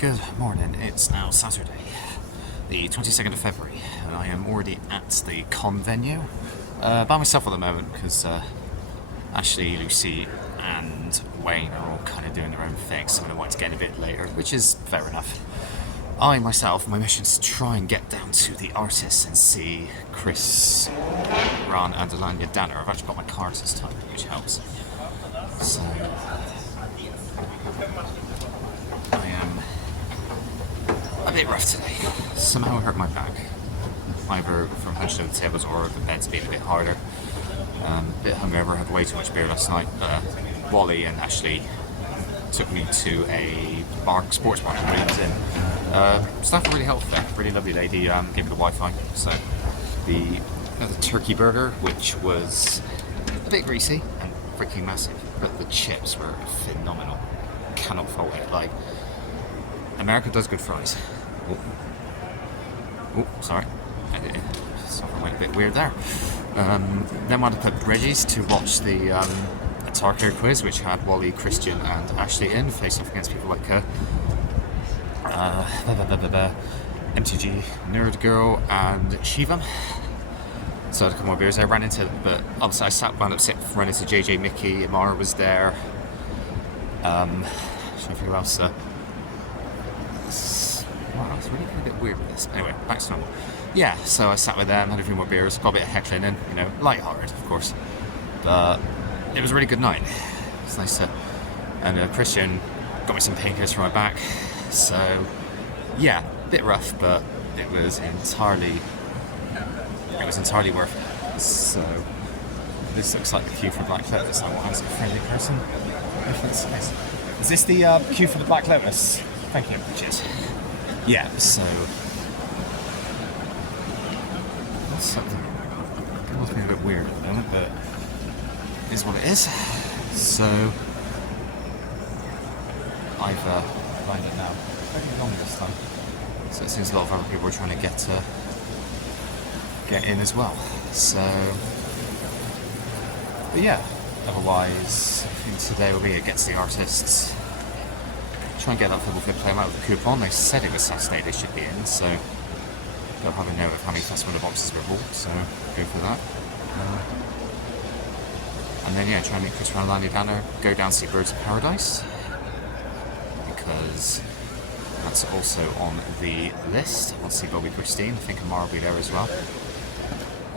Good morning, it's now Saturday, the 22nd of February, and I am already at the con venue, by myself at the moment, because Ashley, Lucy and Wayne are all kind of doing their own thing. Some of them want to get in a bit later, which is fair enough. I myself, my mission is to try and get down to the artists and see Chris, Ron and Alanya Danner. I've actually got my cards this time, which helps. So I am a bit rough today. Somehow I hurt my back, either from hunched over the tables or the bed's being a bit harder. A bit hungover, had way too much beer last night. Wally and Ashley took me to a sports bar where he was in. Staff were really helpful there, really lovely lady, gave me the Wi-Fi. So the turkey burger, which was a bit greasy and freaking massive, but the chips were phenomenal. Cannot fault it. Like, America does good fries. Oh, sorry. Something went a bit weird there. Then I had to put Reggie's to watch the Tarko quiz, which had Wally, Christian and Ashley in, face off against people like MTG, Nerd Girl and Shiva. So I had a couple more beers. I ran into, but obviously I ran into JJ, Mickey, Amara was there. Trying to figure out else. Wow, it's really a bit weird with this. Anyway, back to normal. Yeah, so I sat with them, had a few more beers, got a bit of heckling in, you know, light-hearted, of course. But it was a really good night. It's nice to. And Christian got me some painkillers for my back. So, yeah, a bit rough, but it was entirely worth it. So, this looks like the queue for Black Lotus. I was a friendly person. Is this the queue for the Black Lotus? Thank you. Cheers. Yeah, so that's something. It must be a bit weird at the moment, but it is what it is. So I've lined it now. Very long this time. So it seems a lot of other people are trying to get in as well. So, but yeah. Otherwise, I think today will be it gets the artists. Try and get that football fit play out with the coupon. They said it was Saturday they should be in, so they'll have a note of how many Festival boxes were bought, so go for that. And then yeah, try and meet Chris Ranalani Danner, go down see Birds of Paradise, because that's also on the list. I want to see Bobby Christine, I think Amara will be there as well.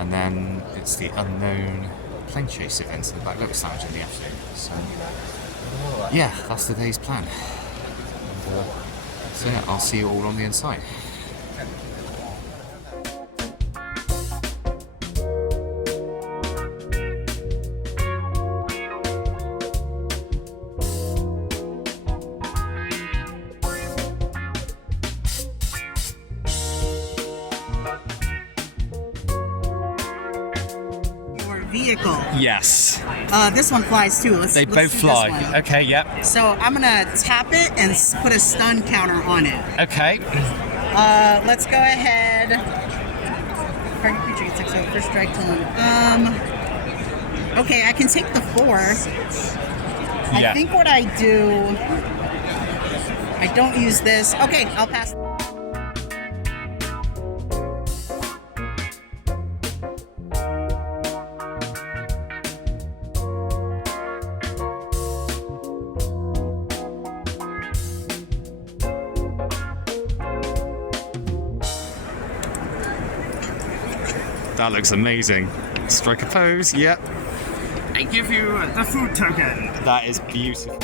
And then it's the Unknown Plane Chase event in the Black Lotus Lounge in the afternoon. So yeah, that's the day's plan. So yeah, I'll see you all on the inside. Vehicle. Yes. This one flies too. Let's both do fly. This one. Okay, yep. So I'm gonna tap it and put a stun counter on it. Okay. Let's go ahead. Target creature gets 6 first strike tone. Okay, I can take the 4. Yeah. I think what I do, I don't use this. Okay, I'll pass. That looks amazing. Strike a pose, yep. I give you the food token. That is beautiful.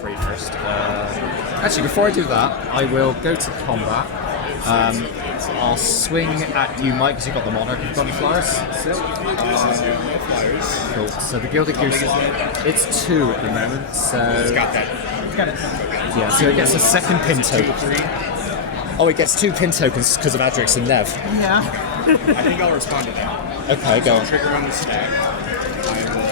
Free first. Actually, before I do that, I will go to combat. I'll swing at you, Mike, because you've got the monarch. You've got any flyers? Flyers. Cool. So the Gilded Goose, it's 2 at the moment. So It's got that. yeah, so it gets a second pin token. Oh, it gets 2 pin tokens because of Adrix and Nev. Yeah. I think I'll respond to that. Okay, go on. Trigger on the stack. I will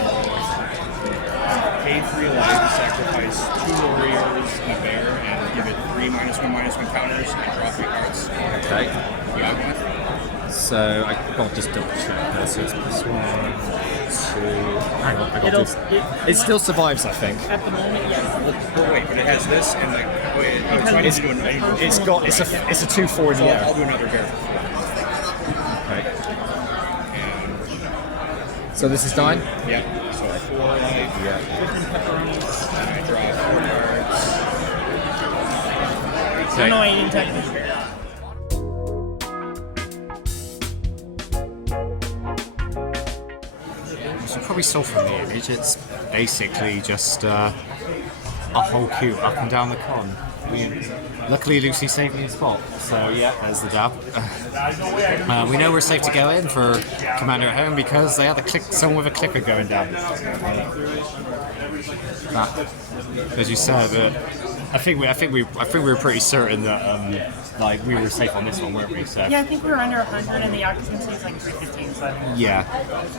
pay 3 life, sacrifice 2 warriors and a bear, and give it 3 -1/-1 counters and draw 3 cards. Okay. You got one? So I'll just double check this. So it's plus 1, 2. Hang on, I got this. It still survives, I think. At the moment, yes. But wait, but it has this and like. It's a 2-4 in the air. I'll do another here. Okay. So this is 9? Yeah. So 4 life. Yeah. 15 pepperonis. And I draw 4 cards. Okay. No, I didn't tell you this year. As you probably saw from the image, it's basically just a whole queue up and down the con. Luckily, Lucy saved me a spot, so yeah, there's the dab. We know we're safe to go in for Commander at Home because they had someone with a clicker going down. As you said, I think we were pretty certain that like we were safe on this one, weren't we? So Yeah, I think we were under 100 and the occupancy is like 315. So yeah,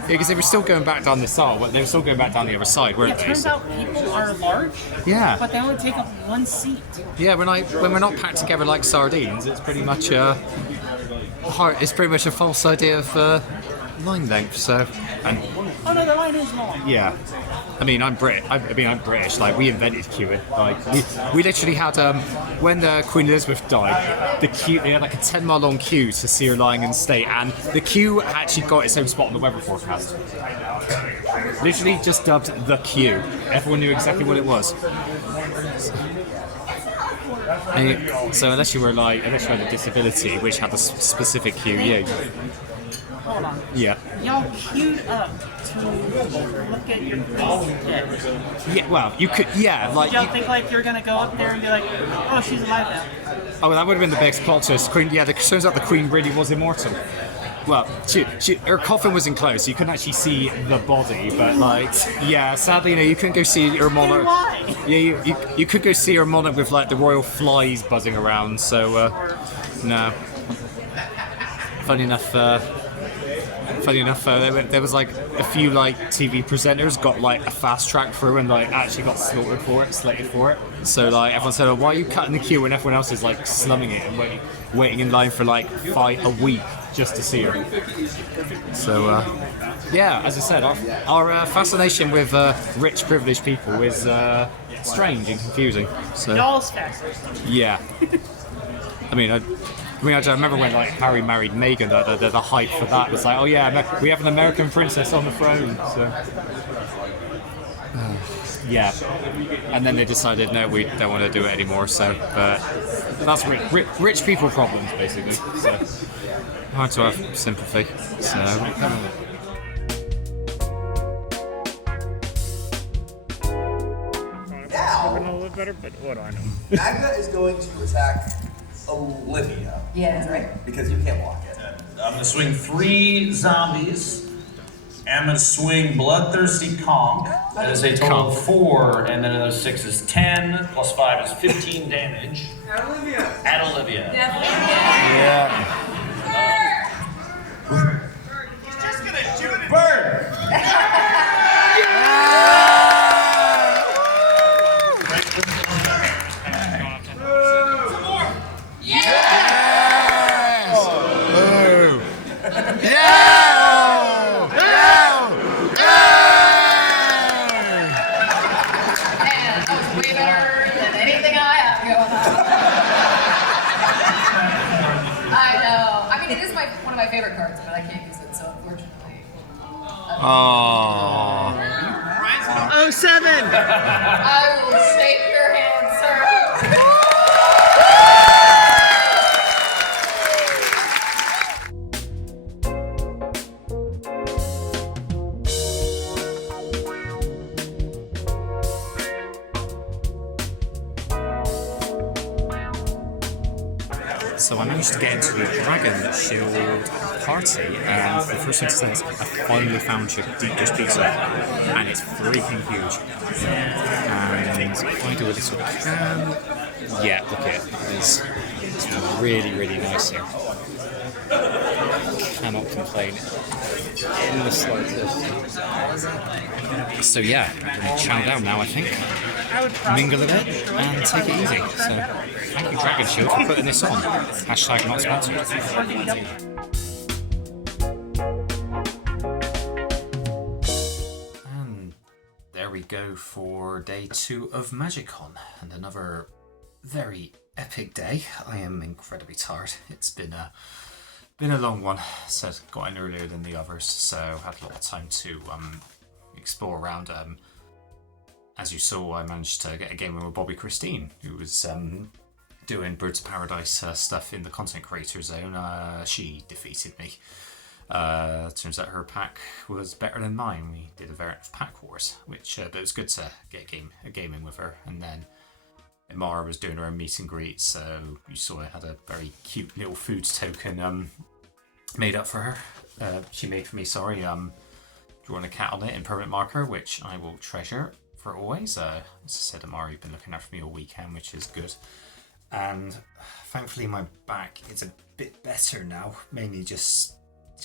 because they were still going back down this side. They were still going back down the other side, weren't it they? turns out people are large, Yeah. but they only take up one seat. Yeah, when we're not packed together like sardines, it's pretty much it's pretty much a false idea of line length. So, and Oh no, the line is long. yeah, I mean I'm British. Like we invented queuing. Like we literally had when Queen Elizabeth died, they had like a 10-mile long queue to see her lying in state, and the queue actually got its own spot on the weather forecast. Literally just dubbed the queue. Everyone knew exactly what it was. So unless you had a disability which had a specific QU. Hold on. Yeah. Y'all queued up to look at your queen's dead. Yeah. Well, you could. Yeah. Like. Y'all think like you're gonna go up there and be like, oh, she's alive now. Oh, that would have been the biggest plot twist. Queen. Yeah. It turns out the Queen really was immortal. Well, her coffin was enclosed, so you couldn't actually see the body. But like, yeah, sadly, you couldn't go see her monarch. Why? Yeah, you could go see her monarch with like the royal flies buzzing around. So no. Funny enough, there was like a few like TV presenters got like a fast track through and like actually got slated for it. So like everyone said, "Oh, why are you cutting the queue when everyone else is like slumming it and waiting in line for like a week just to see her?" So yeah, as I said, our fascination with rich, privileged people is strange and confusing. So Y'all's fast. yeah, I remember when like Harry married Meghan, the hype for that was like, oh yeah, we have an American princess on the throne. So yeah, and then they decided no, we don't want to do it anymore. So, but that's rich people problems basically. So hard to have sympathy. So. A little bit better, but what do I know? Magda is going to attack Olivia. Yeah, that's right. Because you can't block it. I'm gonna swing 3 zombies. And I'm gonna swing Bloodthirsty Conk. That is a total of 4, and then another 6 is 10, plus 5 is 15 damage. At Olivia. Yeah. He's just gonna do it. Bird! One of my favorite cards, but I can't use it, so unfortunately. Oh. 07! I will shake your hand, sir. So I managed to get into the Dragon Shield party, and the first thing to say is I finally found your deep dish pizza, and it's freaking huge. And if I do a little can, yeah, look at it. It's really, really nice here. Cannot complain in the slightest. So yeah, I'm gonna chow down now, I think. Mingle a bit and take it easy. So thank you, Dragon Shield, for putting this on. Hashtag not sponsored. go for day 2 of MagicCon, and another very epic day. I am incredibly tired. It's been a long one, so I got in earlier than the others, so had a lot of time to explore around. As you saw, I managed to get a game in with Bobby Christine, who was doing Birds of Paradise stuff in the content creator zone. She defeated me. Turns out her pack was better than mine. We did a variant of Pack Wars, which but it was good to get a game in with her. And then Imara was doing her own meet and greet, so you saw I had a very cute little food token made up for her. She made for me, sorry, drawing a cat on it in permanent marker, which I will treasure for always. As I said, Imara, you've been looking after me all weekend, which is good. And thankfully my back is a bit better now, mainly just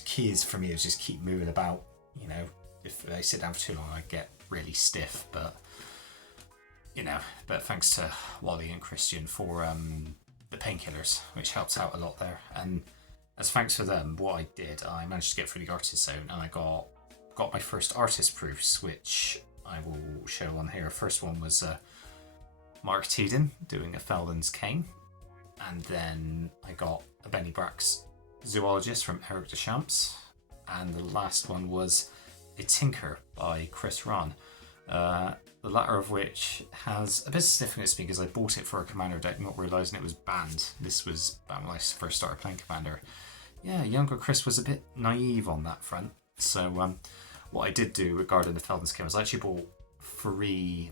key is for me is just keep moving about. You know, if I sit down for too long I get really stiff, but thanks to Wally and Christian for the painkillers, which helps out a lot there. And as thanks for them, what I did, I managed to get through the artist zone, and I got my first artist proofs, which I will show on here. First one was Mark Teeden doing a Felden's Cane, and then I got a Benny Brack's Zoologist from Eric Deschamps, and the last one was A Tinker by Chris Ron. The latter of which has a bit of significance because I bought it for a commander deck, not realising it was banned. This was back when I first started playing commander. Yeah, younger Chris was a bit naive on that front. So what I did do regarding the Felden's Cane was I actually bought 3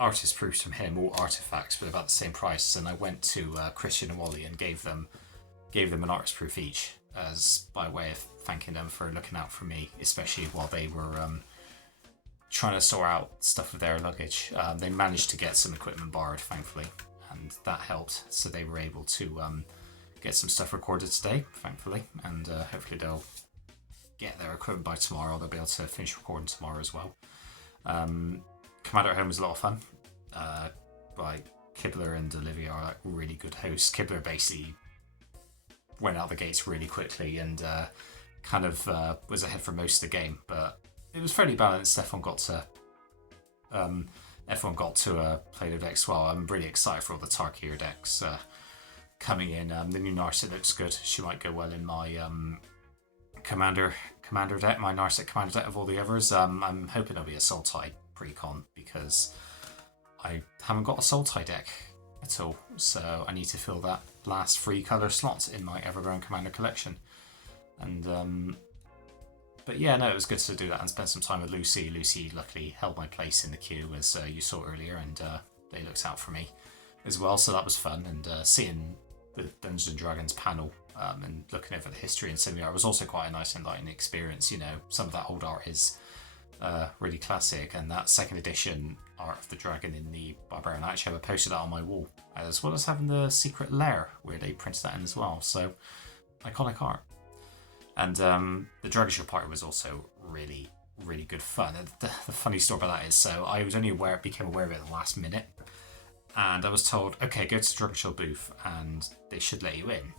artist proofs from him, all artifacts, but about the same price. And I went to Christian and Wally and gave them an artist proof each, as by way of thanking them for looking out for me, especially while they were trying to sort out stuff with their luggage. They managed to get some equipment borrowed, thankfully, and that helped. So they were able to get some stuff recorded today, thankfully, and hopefully they'll get their equipment by tomorrow. They'll be able to finish recording tomorrow as well. Commander at Home was a lot of fun. Kibler and Olivia are like really good hosts. Kibler basically went out the gates really quickly and was ahead for most of the game, but it was fairly balanced. Everyone got to play their decks well. I'm really excited for all the Tarkir decks coming in. The new Narset looks good. She might go well in my commander deck, my Narset commander deck of all the others. I'm hoping it'll be a Sultai pre-con because I haven't got a Sultai deck at all, so I need to fill that last 3 colour slot in my ever-growing commander collection. And but yeah, no, it was good to do that and spend some time with Lucy. Lucy luckily held my place in the queue, as you saw earlier, and they looked out for me as well, so that was fun. And seeing the Dungeons & Dragons panel and looking over the history and similar art was also quite a nice enlightening experience. You know, some of that old art is really classic, and that 2nd edition art of the dragon in the Barbarian, I actually have posted that on my wall, as well as having the secret lair where they printed that in as well. So iconic art. And the Dragon Show party was also really, really good fun. And the funny story about that is, so I was only became aware of it at the last minute, and I was told, okay, go to the Dragon Show booth and they should let you in.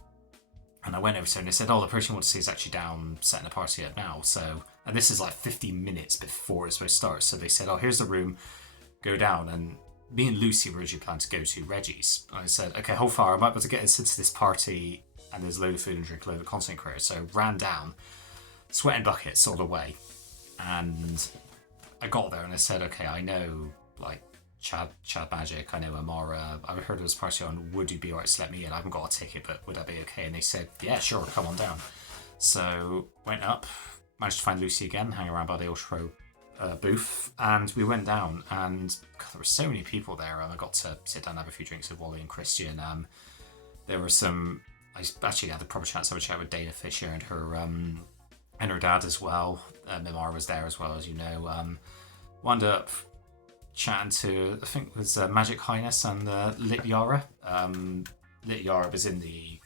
And I went over to them and they said, oh, the person you want to see is actually down setting the party up now. So, and this is like 15 minutes before it's supposed to start. So they said, oh, here's the room, go down. And me and Lucy were originally planned to go to Reggie's. And I said, okay, hold fire, I might be able to get us into this party, and there's a load of food and drink, a load of content creators. So ran down, sweating buckets all the way. And I got there and I said, okay, I know like Chad Magic, I know Amara, I heard there was a party on, would you be alright to let me in? I haven't got a ticket, but would that be okay? And they said, yeah, sure, come on down. So went up, managed to find Lucy again, hang around by the Ultra booth, and we went down, and God, there were so many people there, and I got to sit down and have a few drinks with Wally and Christian. There were some, I actually had the proper chance to have a chat with Dana Fisher and her dad as well. Mimar was there as well, as you know. Wound up chatting to, I think it was Magic Highness and Lit Yara. Lit Yara is in the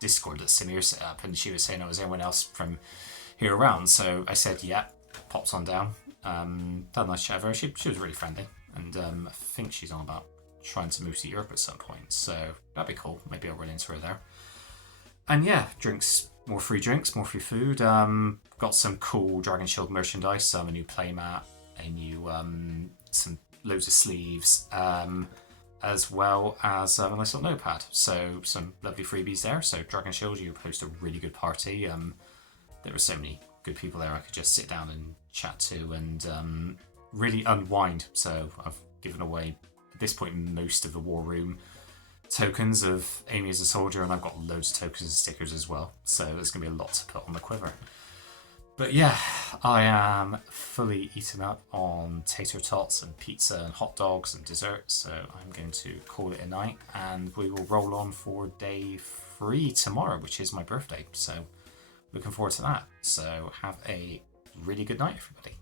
Discord that Samir set up, and she was saying, oh, is anyone else from here around? So I said, yeah, pops on down. Had a nice chat with her. She was really friendly, and I think she's on about trying to move to Europe at some point, so that'd be cool. Maybe I'll run into her there. And yeah, drinks more free drinks, more free food. Got some cool Dragon Shield merchandise, a new playmat, a new some loads of sleeves, as well as a nice little notepad. So some lovely freebies there. So Dragon Shield, you host a really good party. There were so many good people there I could just sit down and chat to and really unwind. So I've given away at this point most of the War Room tokens of Amy as a soldier, and I've got loads of tokens and stickers as well. So there's going to be a lot to put on the quiver. But yeah, I am fully eaten up on tater tots and pizza and hot dogs and dessert, so I'm going to call it a night, and we will roll on for day 3 tomorrow, which is my birthday. So looking forward to that. So have a really good night, everybody.